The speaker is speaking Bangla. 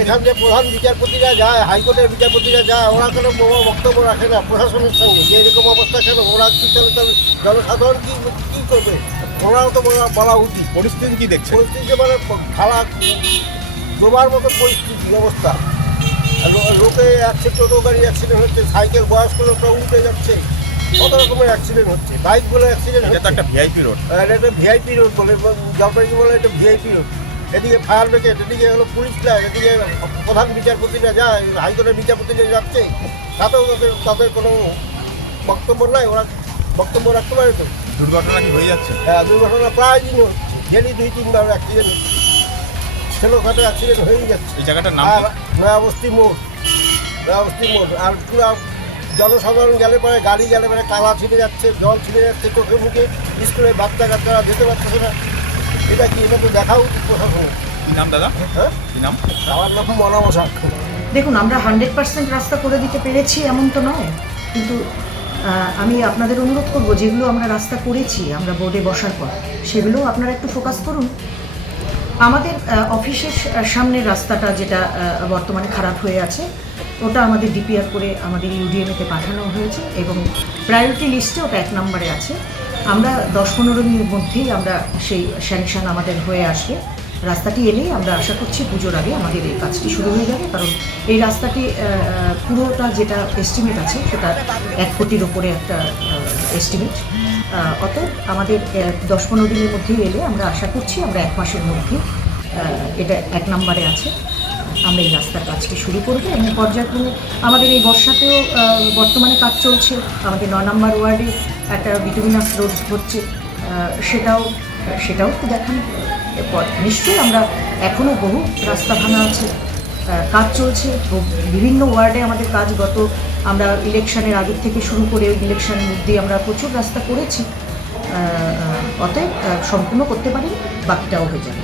এখান যে প্রধান বিচারপতিরা যায় হাইকোর্টের বিচারপতিরা যায় ওরা কোনো বক্তব্য রাখে না? প্রশাসনের সঙ্গে। যে এরকম অবস্থা কেন? ওরা কি চলে তাহলে জনসাধারণ কি কী করবে? ওরাও তো বলা উচিত। পরিস্থিতি কি দেখছে পরিস্থিতি মানে খারাপ ডোবার মতো পরিস্থিতি অবস্থা। লোকে যাচ্ছে টোটো গাড়ি অ্যাক্সিডেন্ট হচ্ছে সাইকেল বয়স্ক লোকরা উঠে যাচ্ছে। কত রকমের অ্যাক্সিডেন্ট হচ্ছে? বাইকগুলো অ্যাক্সিডেন্ট হচ্ছে। একটা ভিআইপি রোড এটা ভিআইপি রোড বলে জলপাইগুড়ি বলে এটা ভিআইপি রোড এদিকে ফায়ার ব্রিগেড এদিকে হলো পুলিশ লাইন এদিকে প্রধান বিচারপতিরা যায় হাইকোর্টের বিচারপতিরা যাচ্ছে। তাতেও তাদের তাদের কোনো বক্তব্য নাই ওরা বক্তব্য রাখতে পারে তো। দুর্ঘটনা কি হয়ে যাচ্ছে? হ্যাঁ দুর্ঘটনা প্রায় দিন হচ্ছে। ডেলি দুই তিনবার অ্যাক্সিডেন্ট ছেলেখাটো অ্যাক্সিডেন্ট হয়েই যাচ্ছে। এই জায়গাটার নাম আর? নয়াবস্তি মোড়। নয়াবস্তি মোড়। আর পুরো জনসাধারণ গেলে পরে গাড়ি গেলে পরে কালা ছিঁড়ে যাচ্ছে জল ছিঁড়ে যাচ্ছে চোখে মুখে। স্কুলে বাচ্চা কাচ্চারা যেতে পারতেছে না। এটা কি এটা তো দেখা উচিত প্রশাসনের কি নাম দাদা? হ্যাঁ? কি নাম? আমার নাম মনামশা দেখুন আমরা হান্ড্রেড পার্সেন্ট রাস্তা করে দিতে পেরেছি এমন তো নয়। কিন্তু আমি আপনাদের অনুরোধ করব যেগুলো আমরা রাস্তা করেছি আমরা বোর্ডে বসার পর সেগুলো আপনারা একটু ফোকাস করুন। আমাদের অফিসের সামনের রাস্তাটা যেটা বর্তমানে খারাপ হয়ে আছে ওটা আমাদের ডিপিআর করে আমাদের ইউডিএমএতে পাঠানো হয়েছে এবং প্রায়োরিটি লিস্টে ওটা এক নম্বরে আছে। আমরা দশ পনেরো দিনের মধ্যেই আমরা সেই স্যাংশন আমাদের হয়ে আসবে। রাস্তাটি এলেই আমরা আশা করছি পুজোর আগে আমাদের এই কাজটি শুরু হয়ে যাবে, কারণ এই রাস্তাটি পুরোটা যেটা এস্টিমেট আছে সেটা এক কোটির ওপরে একটা এস্টিমেট অতএব আমাদের দশ পনেরো দিনের মধ্যেই এলে আমরা আশা করছি আমরা এক মাসের মধ্যে এটা এক নম্বরে আছে। আমরা এই রাস্তার কাজটি শুরু করব এবং পর্যায়ক্রমে আমাদের এই বর্ষাতেও বর্তমানে কাজ চলছে। আমাদের ন নম্বর ওয়ার্ডে একটা বিটুমিনাস রোড হচ্ছে সেটাও সেটাও একটু দেখান। নিশ্চয়ই আমরা এখনও বহু রাস্তা ভাঙা আছে কাজ চলছে। বিভিন্ন ওয়ার্ডে আমাদের কাজ গত, আমরা ইলেকশনের আগের থেকে শুরু করে ইলেকশনের মধ্যে আমরা প্রচুর রাস্তা করেছি। অতএব সম্পূর্ণ করতে পারি, বাকিটাও হয়ে যাবে।